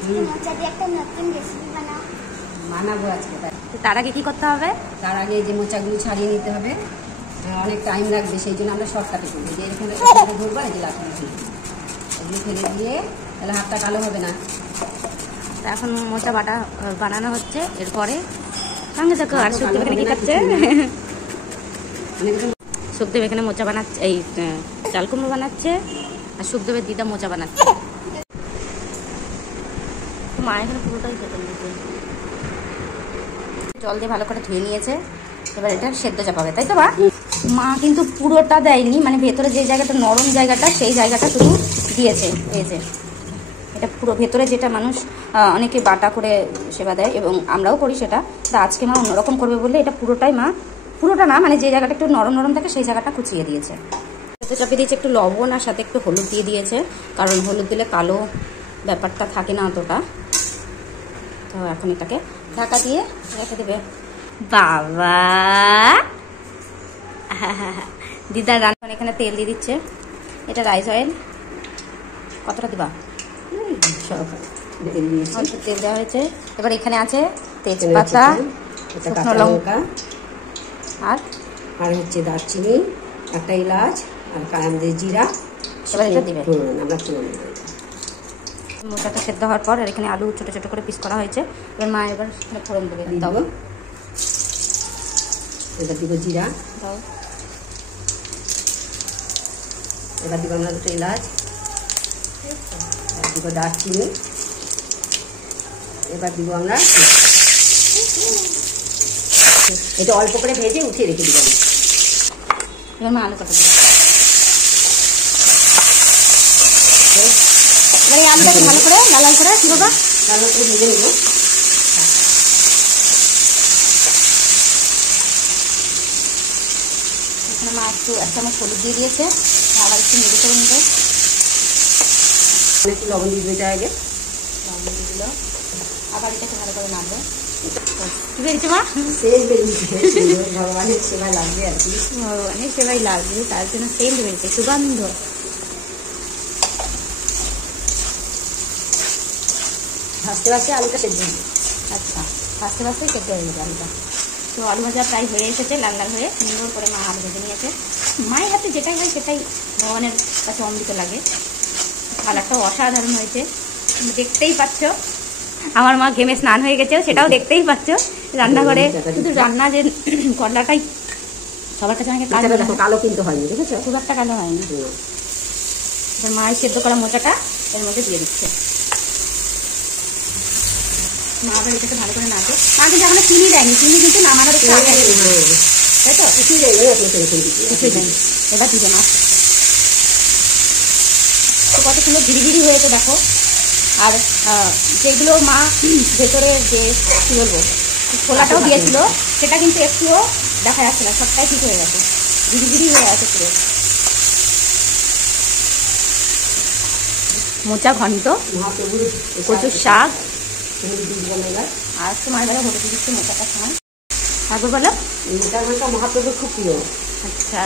আজকে মোচা দিয়ে একটা নতুন রেসিপি বানাবো আজকে। তার আগে কি করতে হবে? তার আগে যে মোচাগুলো ছাড়িয়ে নিতে হবে, অনেক টাইম লাগবে, সেই জন্য আমরা শর্টকাটে করবো। যে এখানে ধরবো এই যে লাঠি এগুলো ফেলে দিয়ে তাহলে হাতটা কালো হবে না। এখন মোচা বানানো হচ্ছে। এরপরে সঙ্গে দেখো আর সুখদেব এখানে কি খাচ্ছে। সুখদেব এখানে মোচা বানাচ্ছে, এই চাল কুমড়ো বানাচ্ছে, আর সুখদেবের দিদা মোচা বানাচ্ছে। মা এখানে পুরোটাই কেটে নিয়েছে, জল দিয়ে ভালো করে ধুয়ে নিয়েছে। এবার এটা সেদ্ধ চাপাবে, তাই তো মা কিন্তু পুরোটা দেয়নি, মানে ভেতরে যে জায়গাটা নরম জায়গাটা সেই জায়গাটা শুধু দিয়েছে। এই যে এটা পুরো ভেতরে যেটা মানুষ অনেকে বাটা করে সেবা দেয় এবং আমরাও করি সেটা, তা আজকে মা অন্যরকম করবে বললে এটা পুরোটাই মা, পুরোটা না মানে যে জায়গাটা একটু নরম নরম থাকে সেই জায়গাটা কুচিয়ে দিয়েছে। সেদ্ধ চাপিয়ে দিয়েছে, একটু লবণ আর সাথে একটু হলুদ দিয়ে দিয়েছে, কারণ হলুদ দিলে কালো ব্যাপারটা থাকে না অতটা। তো এখন এটাকে ঢাকা দিয়ে রেখে দেবে। বাবা দিদার রান্না এখানে তেল দিয়ে দিচ্ছে, এটা রাইস অয়েল। কতটা দিবা? অল্প তেল দেওয়া হয়েছে। এবার এখানে আছে তেজপাতা, শুকনো লঙ্কা আর হচ্ছে দারচিনি, একটা এলাচ আর আমাদের জিরা। এবার এটা দিবে। আমরা তুলে নেব। মোচাটা সেদ্ধ হওয়ার পর আর এখানে আলু ছোট ছোট করে পিস করা হয়েছে। এবার মা এবার ফোড়ন দেবে। দাও, এবার দিব জিরা, দাও। এবার দিব আমরা দুটো এলাচ, দিব দারচিনি, এবার দিব আমরা এটা অল্প করে ভেজে উঠিয়ে রেখে দিব। এবার মা আলু কাটা দেবে। এবার এই আলুটাকে ভালো করে লাল লাল করে কি বাবা লাল করে ভেজে নেব। এখানে মা একটু এক চামচ হলুদ দিয়ে দিয়েছে, আবার একটু নেড়ে করে নেবে। একটু লবণ দিয়ে দিতে আগে, লবণ দিয়ে দিল, আবার এটাকে ভালো করে নাড়বে। কি বেরিয়েছে মা? শেষ বেরিয়েছে, ভগবানের সেবায় লাগবে আর কি। ভগবানের সেবাই লাগবে, তার জন্য সেন্ট বেরিয়েছে, সুগন্ধ। ভাজতে ভাজতে আলুটা সেদ্ধ হবে। আচ্ছা, ভাজতে ভাজতে সেদ্ধ হয়ে যাবে আলুটা। তো আলু ভাজা প্রায় হয়ে এসেছে, লাল লাল হয়ে সুন্দর করে মা আলু ভেজে নিয়েছে। মায়ের হাতে যেটাই হয় সেটাই ভগবানের কাছে অমৃত লাগে। কালারটাও অসাধারণ হয়েছে, দেখতেই পাচ্ছ। আমার মা ঘেমে স্নান হয়ে গেছে, সেটাও দেখতেই পাচ্ছ। রান্নাঘরে শুধু রান্না যে করলাটাই সবার কাছে অনেকে কালো কিন্তু হয়নি, দেখেছো? খুব একটা কালো হয়নি। মায়ের সেদ্ধ করা মোচাটা এর মধ্যে দিয়ে দিচ্ছে। মা আবার এটাকে ভালো করে নাড়বে। মা কিন্তু এখনো চিনি দেয়নি, চিনি কিন্তু নামানোর একটু আগে, তাই তো? কিছুই দেয়নি। এবার দিবে না, তো কত সুন্দর ধীরে ধীরে হয়েছে দেখো। আর যেগুলো মা ভেতরে যে কী বলবো খোলাটাও দিয়েছিল সেটা কিন্তু একটুও দেখা যাচ্ছে না, সবটাই ঠিক হয়ে গেছে, ধীরে ধীরে হয়ে গেছে পুরো। মোচা ঘন্ট, কচুর শাক, আর সময় বেলা হলুদ দিচ্ছে মোচাটার সময়। তারপর বলো মোচা ঘন্ট মহাপ্রভুর খুব প্রিয়। আচ্ছা,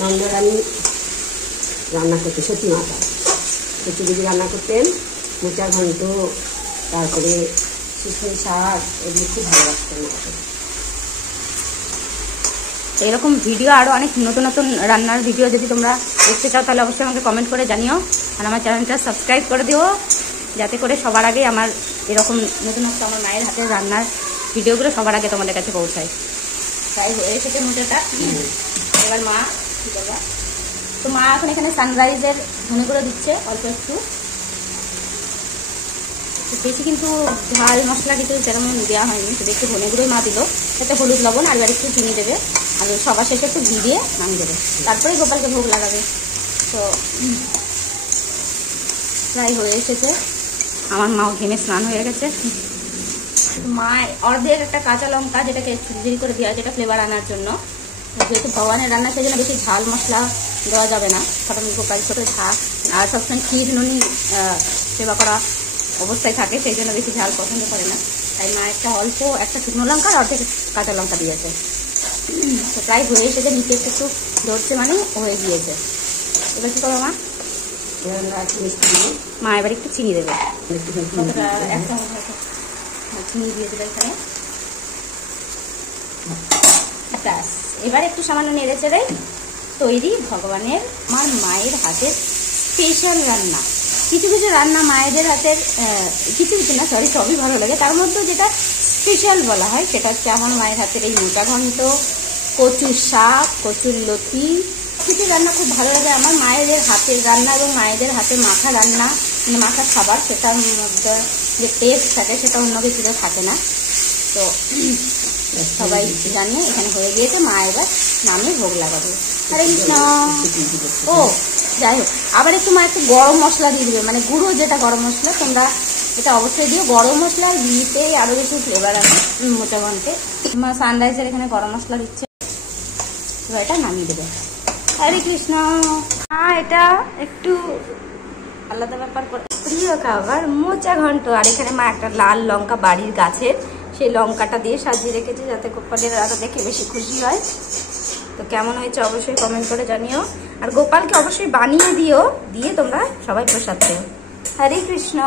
নন্দরানী রান্না করতে, সত্যি মাতা সত্যি দিদি রান্না করতেন মোচা ঘন্ট, তারপরে শুকনো শাক, এগুলো খুব ভালো লাগতেন। এরকম ভিডিও আরও অনেক নতুন নতুন রান্নার ভিডিও যদি তোমরা দেখতে চাও তাহলে অবশ্যই আমাকে কমেন্ট করে জানিও, আর আমার চ্যানেলটা সাবস্ক্রাইব করে দিও, যাতে করে সবার আগে আমার এরকম নতুনত্ব আমার মায়ের হাতের রান্নার ভিডিওগুলো সবার আগে তোমাদের কাছে পৌঁছায়। তাই হয়ে এসেছে মোচাটা। এবার মা কী করবা, তো মা এখন এখানে সানরাইজের ধনে গুঁড়ো দিচ্ছে অল্প একটু, বেশি কিন্তু ঝাল মশলা কিছু সেরকম দেওয়া হয়নি, শুধু একটু ধনে গুঁড়োই মা দিল, সাথে হলুদ লবণ আর এবার একটু চিনি দেবে, আর সবার শেষে একটু ঘি দিয়ে নামিয়ে দেবে, তারপরেই গোপালকে ভোগ লাগাবে। তো প্রায় হয়ে এসেছে, আমার মাও ঘেমে স্নান হয়ে গেছে। মা অর্ধেক একটা কাঁচা লঙ্কা, যেটাকে ঝিরি করে দেওয়া হয় যেটা ফ্লেভার আনার জন্য, যেহেতু ভগবানের রান্না সেই জন্য বেশি ঝাল মশলা দেওয়া যাবে না, ছোটো গোপাল ছোটো ঝাল, আর সবসময় ক্ষীর নুনি সেবা করা অবস্থায় থাকে, সেই জন্য বেশি ঝাল পছন্দ করে না, তাই মা একটা অল্প একটা শুকনো লঙ্কা আর অর্ধেক কাঁচা লঙ্কা দিয়েছে। তো প্রায় হয়ে এসেছে, নিচে একটু ধরছে মানে হয়ে গিয়েছে। এবার কী করো মা? এবার আমরা একটু মিষ্টি দিব। মা এবার একটু চিনি দেবে, একটু চিনি দিব। এক চামচ হয়তো চিনি দিয়ে দেবে এখানে। ব্যাস, এবার একটু সামান্য নেড়ে চেড়ে তৈরি ভগবানের আমার মায়ের হাতের স্পেশাল রান্না। কিছু কিছু রান্না মায়েদের হাতের, কিছু কিছু না সরি সবই ভালো লাগে, তার মধ্যে যেটা স্পেশাল বলা হয় সেটা হচ্ছে আমার মায়ের হাতের এই মোটা ঘন্ট, কচুর শাক, কচুর লতি। কিছু রান্না খুব ভালো লাগে আমার মায়েদের হাতের রান্না এবং মায়েদের হাতের মাখা রান্না, মানে মাখা খাবার, সেটার মধ্যে যে টেস্ট থাকে সেটা অন্য কিছুতে থাকে না। তো সবাই জানিয়ে এখানে হয়ে গিয়েছে, মা এবার নামে ভোগ লাগাবে। হরে কৃষ্ণ। ও যাই হোক, আবার একটু মা একটু গরম মশলা দিয়ে দিবে, মানে গুঁড়ো যেটা গরম মশলা, তোমরা এটা অবশ্যই দিও। গরম মশলা আর ঘিতে আরও বেশি ফ্লেভার আছে মোটা ঘন্টে। মা সানরাইজের এখানে গরম মশলা দিচ্ছে, এবার এটা নামিয়ে দেবে। হরে কৃষ্ণ। এটা একটু আলাদা ব্যাপার করে প্রিয় খাবার মোচা ঘন্ট। আর এখানে মা একটা লাল লঙ্কা বাড়ির গাছের, সেই লঙ্কাটা দিয়ে সাজিয়ে রেখেছে যাতে গোপালের রাধা দেখে বেশি খুশি হয়। তো কেমন হয়েছে অবশ্যই কমেন্ট করে জানিও, আর গোপালকে অবশ্যই বানিয়ে দিও, দিয়ে তোমরা সবাই প্রসাদ দিও। হরে কৃষ্ণ।